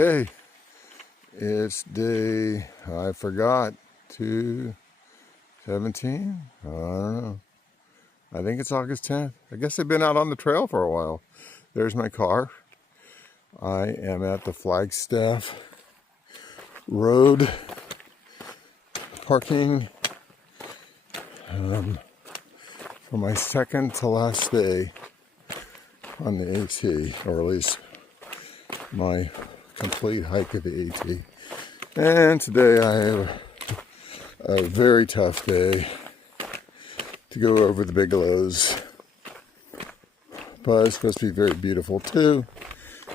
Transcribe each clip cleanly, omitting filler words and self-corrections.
Okay, it's day, I forgot, 2/17? I don't know. I think it's August 10th. I guess I've been out on the trail for a while. There's my car. I am at the Flagstaff Road parking for my second to last day on the AT, or at least my complete hike of the AT. And today I have a very tough day to go over the Bigelows, but it's supposed to be very beautiful too.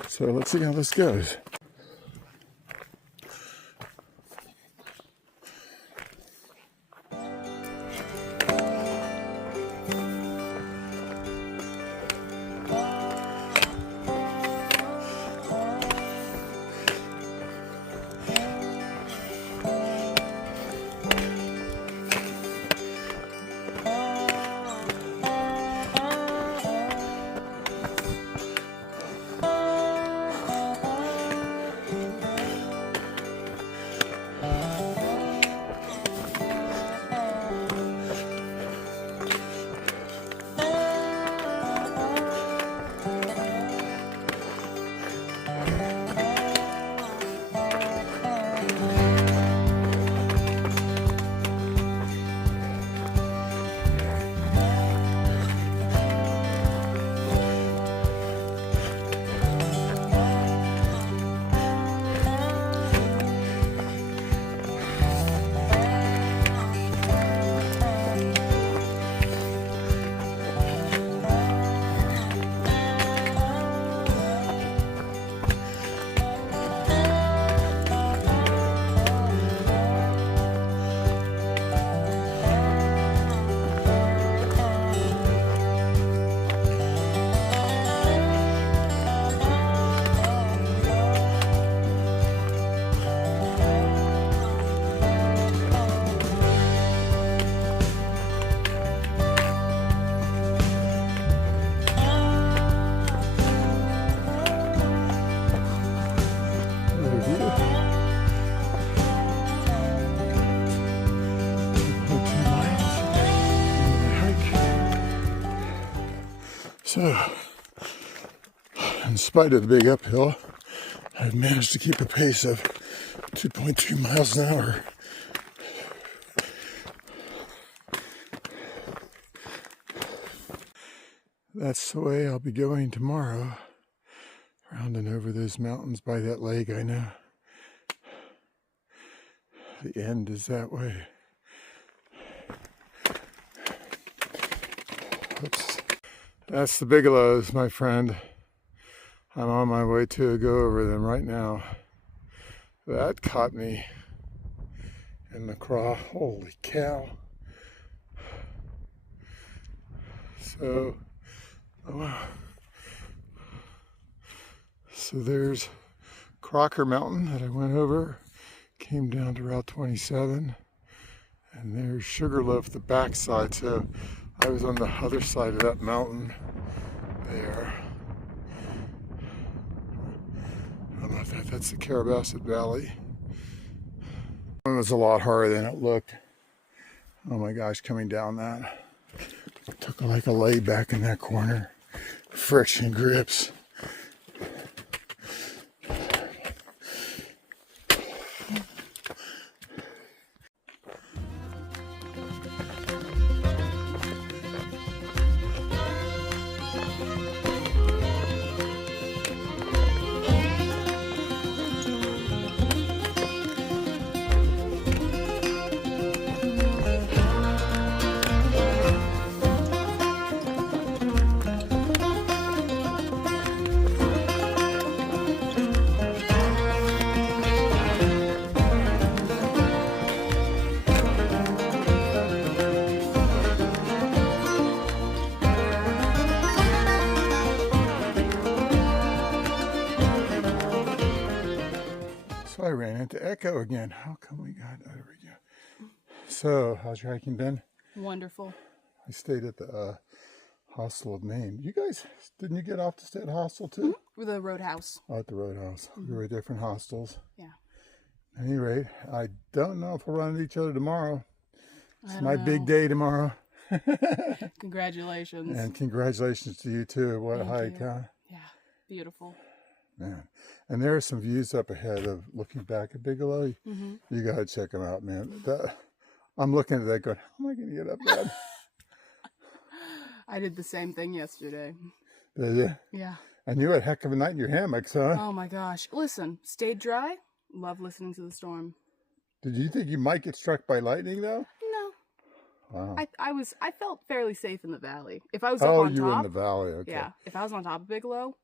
So let's see how this goes. So, in spite of the big uphill, I've managed to keep a pace of 2.2 miles an hour. That's the way I'll be going tomorrow, round and over those mountains by that lake. I know the end is that way. Oops. That's the Bigelows, my friend. I'm on my way to go over them right now. That caught me in the craw. Holy cow. So, oh wow. So there's Crocker Mountain that I went over, came down to Route 27, and there's Sugarloaf, the backside. So I was on the other side of that mountain there. I don't know if that's the Carabasset Valley. It was a lot harder than it looked. Oh my gosh, coming down that. Took like a lay back in that corner. Friction grips. I ran into Echo again. How come we got, oh, there we go. So, how's your hiking been? Wonderful. I stayed at the Hostel of Maine. You guys, didn't you get off to stay at a hostel too? With the Roadhouse. Oh, at the Roadhouse. We were at different hostels. Yeah. At any rate, I don't know if we'll run into each other tomorrow. It's my big day tomorrow. Congratulations. And congratulations to you too. What a hike, huh? Yeah, beautiful. Man. And there are some views up ahead of looking back at Bigelow. You got to check them out, man. I'm looking at that going, how am I going to get up that? I did the same thing yesterday. Did you? Yeah. And you had a heck of a night in your hammocks, huh? Oh my gosh. Listen, stayed dry. Love listening to the storm. Did you think you might get struck by lightning though? No. Wow. I felt fairly safe in the valley. If I was up on top. Oh, you were in the valley, okay. Yeah. If I was on top of Bigelow.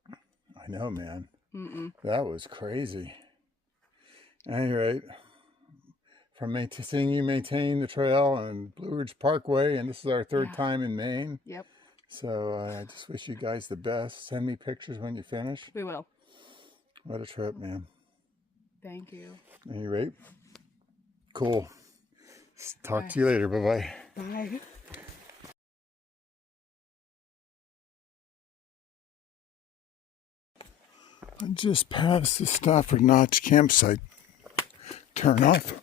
I know, man. That was crazy. At any rate, from seeing you maintain the trail and Blue Ridge Parkway, and this is our third time in Maine. Yep. So I just wish you guys the best. Send me pictures when you finish. We will. What a trip, man. Thank you. At any rate, cool. Talk to you later. Bye-bye. Bye. I just passed the Stafford Notch campsite turn off.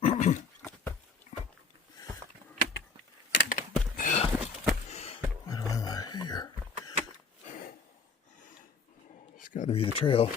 What do I want here? It's got to be the trail.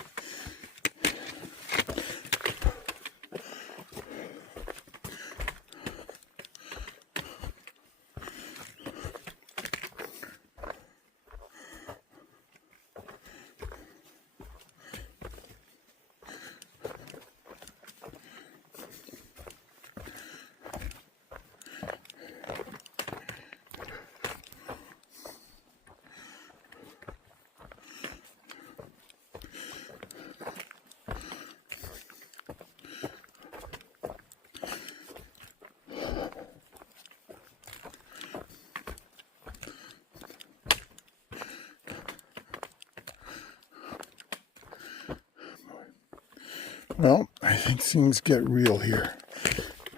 Well, I think things get real here.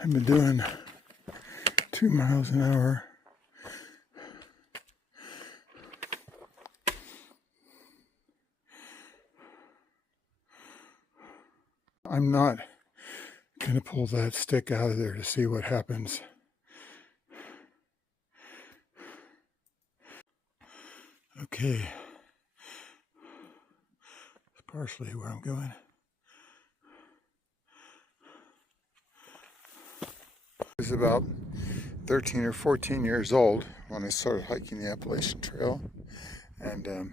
I've been doing 2 miles an hour. I'm not going to pull that stick out of there to see what happens. Okay. It's partially where I'm going. I was about 13 or 14 years old when I started hiking the Appalachian Trail, and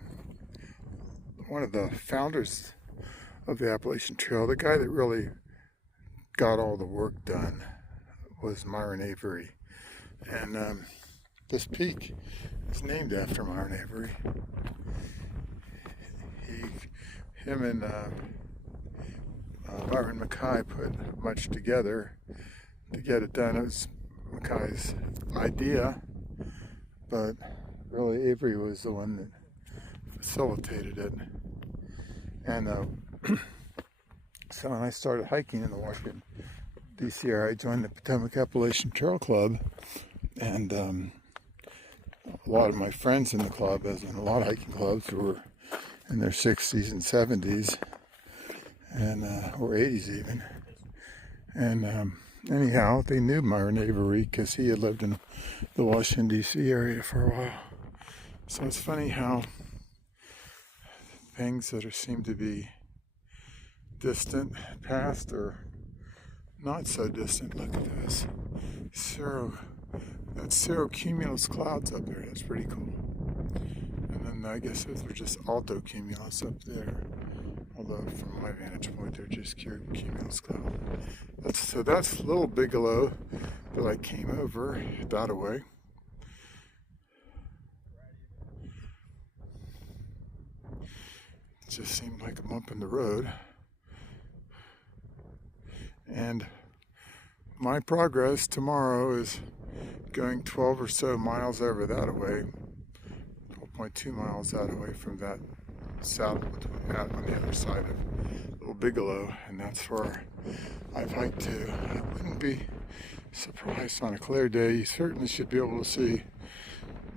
one of the founders of the Appalachian Trail, the guy that really got all the work done, was Myron Avery. And this peak is named after Myron Avery. Him and Byron Mackay put much together to get it done. It was Mackay's idea, but really Avery was the one that facilitated it. And so when I started hiking in the Washington, D.C. area, I joined the Potomac Appalachian Trail Club, and a lot of my friends in the club, as in a lot of hiking clubs, were in their 60s and 70s, and or 80s even. And anyhow, they knew Myron Avery because he had lived in the Washington, D.C. area for a while. So it's funny how things that seem to be distant past or not so distant. Look at this. That's cirrocumulus clouds up there. That's pretty cool. And then I guess those are just altocumulus up there. Although from my vantage point, they're just cumulus clouds. So that's Little Bigelow that I came over that way. It just seemed like a bump in the road. And my progress tomorrow is going 12 or so miles over that way, 12.2 miles that way from that saddle on the other side of Little Bigelow, and that's where I've hiked to. I wouldn't be surprised on a clear day. You certainly should be able to see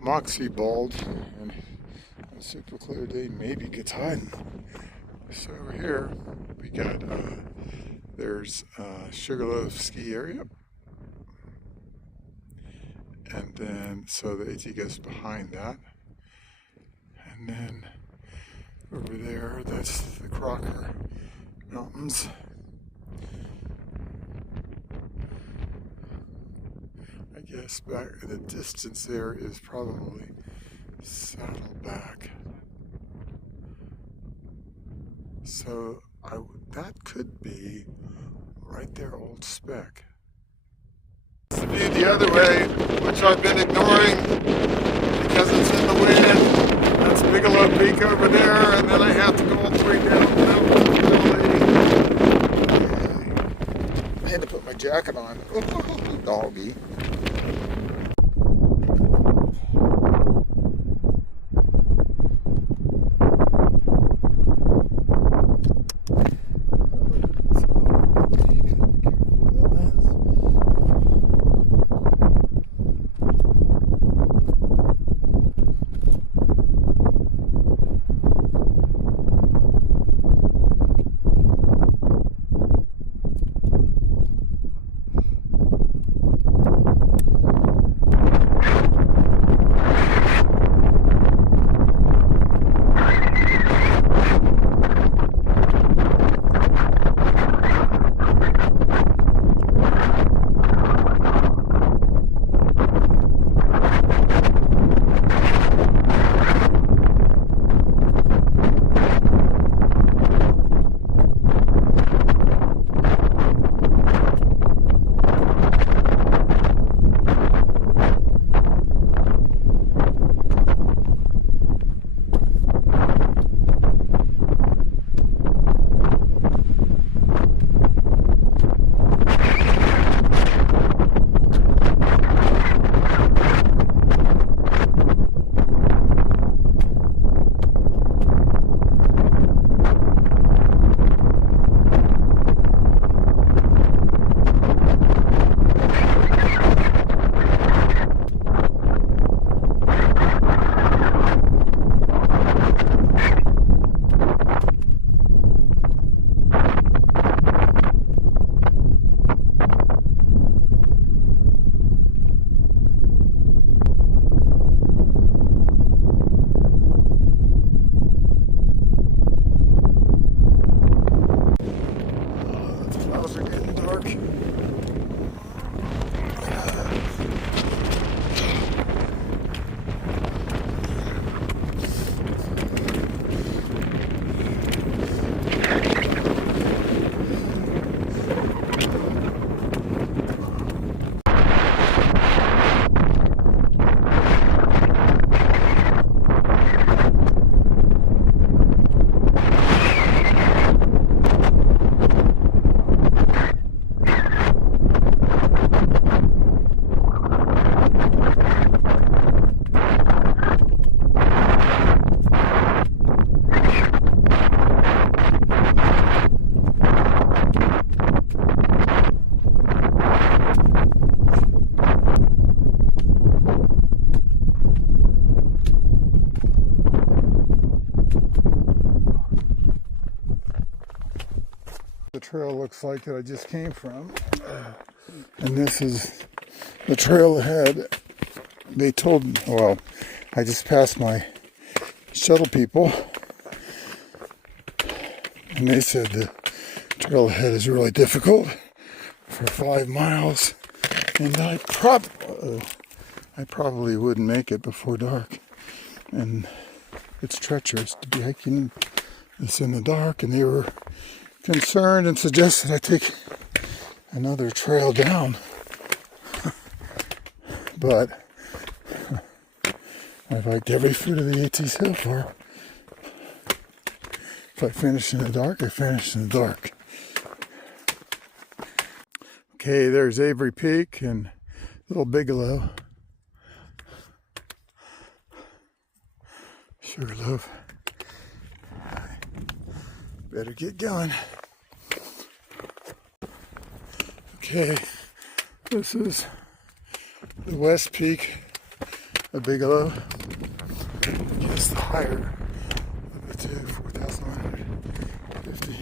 moxie bald, and on a super clear day, maybe gets hiding. So over here, we got, there's Sugarloaf ski area. And then, so the AT goes behind that. And then over there, that's the Crocker Mountains. I guess back the distance there is probably Saddleback. So that could be right there, Old Spec. The view the other way, which I've been ignoring because it's in the wind. That's Bigelow Peak over there, and then I have to go all the way down the mountain to the lady. I had to put my jacket on. Doggy. The trail looks like that I just came from, and this is the trail ahead. They told me, well, I just passed my shuttle people, and they said the trail ahead is really difficult for 5 miles, and I probably wouldn't make it before dark, and it's treacherous to be hiking this in the dark, and they were concerned and suggested I take another trail down. But I've liked every foot of the AT so far. If I finish in the dark, I finish in the dark. Okay, there's Avery Peak and Little Bigelow. Sugarloaf. Better get going. Okay, this is the west peak the Bigelow. Just the higher of the two, 4,150.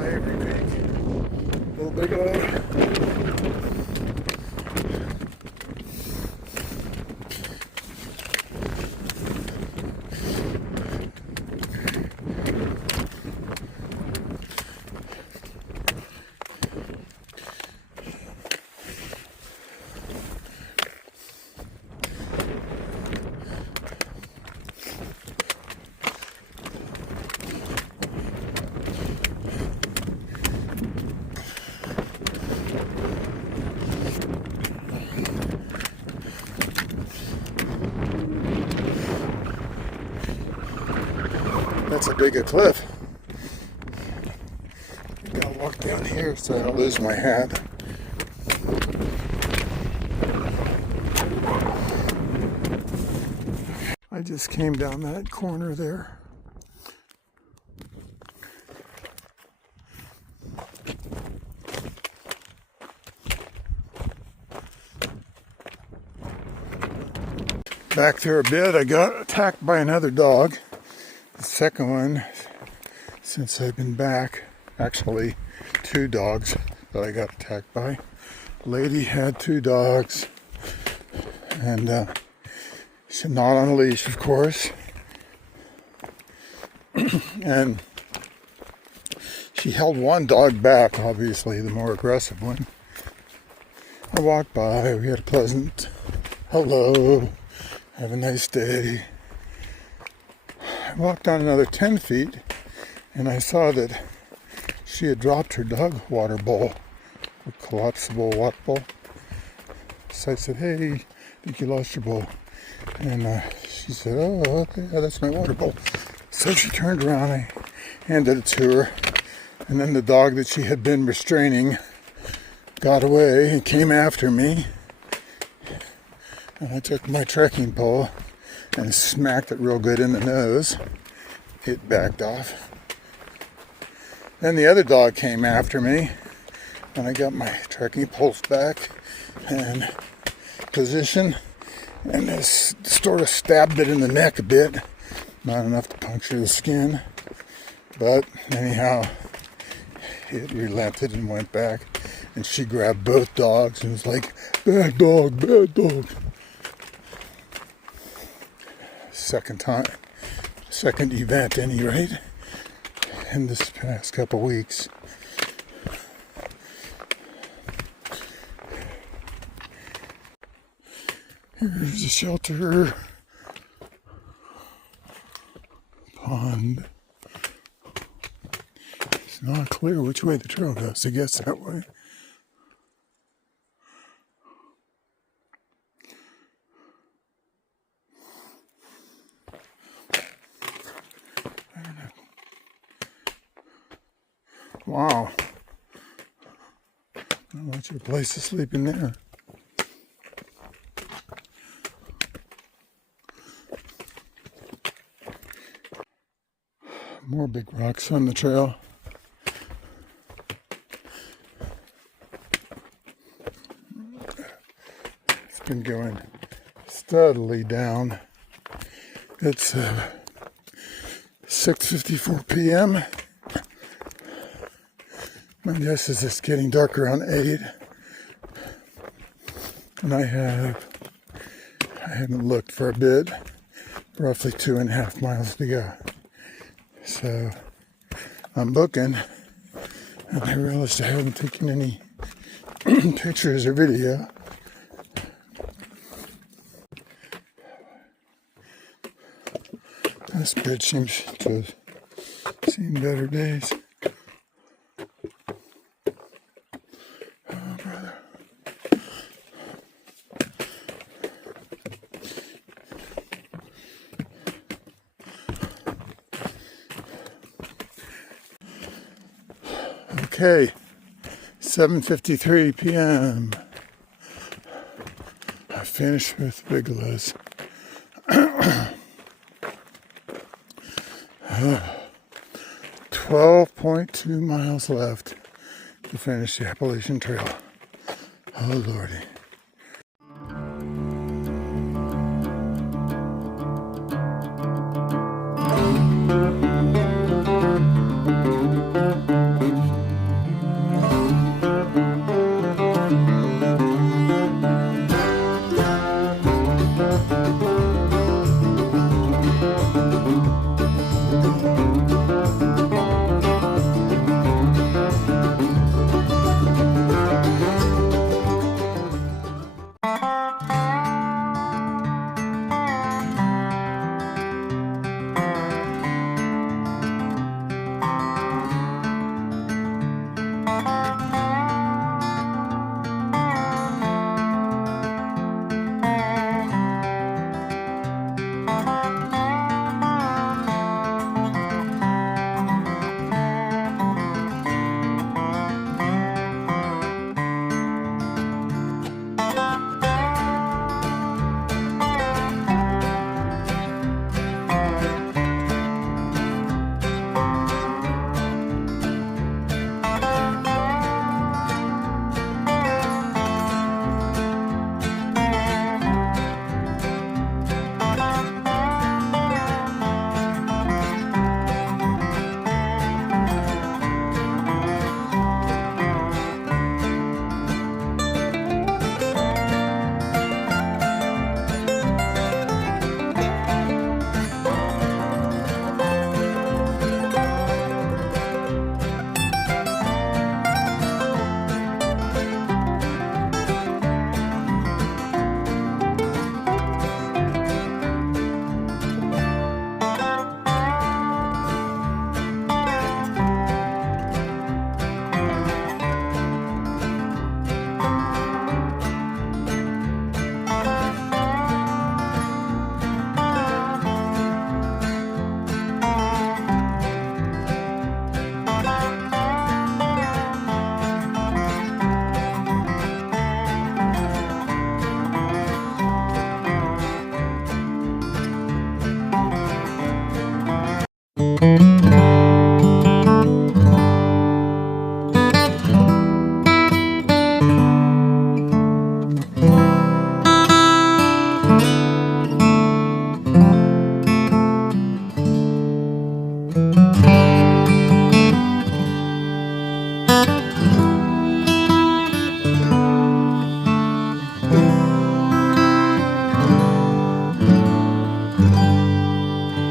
Avery Peak, Little Bigelow. That's a big cliff. I gotta walk down here so I don't lose my hat. I just came down that corner there. Back there a bit, I got attacked by another dog. The second one since I've been back. Actually, two dogs that I got attacked by. Lady had two dogs, and she's not on a leash, of course. And she held one dog back, obviously the more aggressive one. I walked by, we had a pleasant hello, have a nice day. I walked on another 10 feet and I saw that she had dropped her dog water bowl, a collapsible water bowl. So I said, "Hey, I think you lost your bowl." And she said, "Oh, okay, yeah, that's my water bowl." So she turned around, I handed it to her, and then the dog that she had been restraining got away and came after me. And I took my trekking pole and smacked it real good in the nose. It backed off. Then the other dog came after me, and I got my trekking poles back and position, and this sort of stabbed it in the neck a bit. Not enough to puncture the skin, but anyhow, it relented and went back, and she grabbed both dogs and was like, "Bad dog, bad dog." Second event, at any rate, in this past couple weeks. Here's the shelter pond. It's not clear which way the trail goes. I guess that way. Wow. Not much of a place to sleep in there. More big rocks on the trail. It's been going steadily down. It's 6:54 p.m. My guess is it's getting dark around 8. And I haven't looked for a bit. Roughly 2.5 miles to go. So I'm booking, and I realized I haven't taken any pictures or video. This bridge seems to have seen better days. Oh, brother. Okay, 7:53 p.m. I finished with Bigelow's. 12.2 miles left to finish the Appalachian Trail. Oh, Lordy.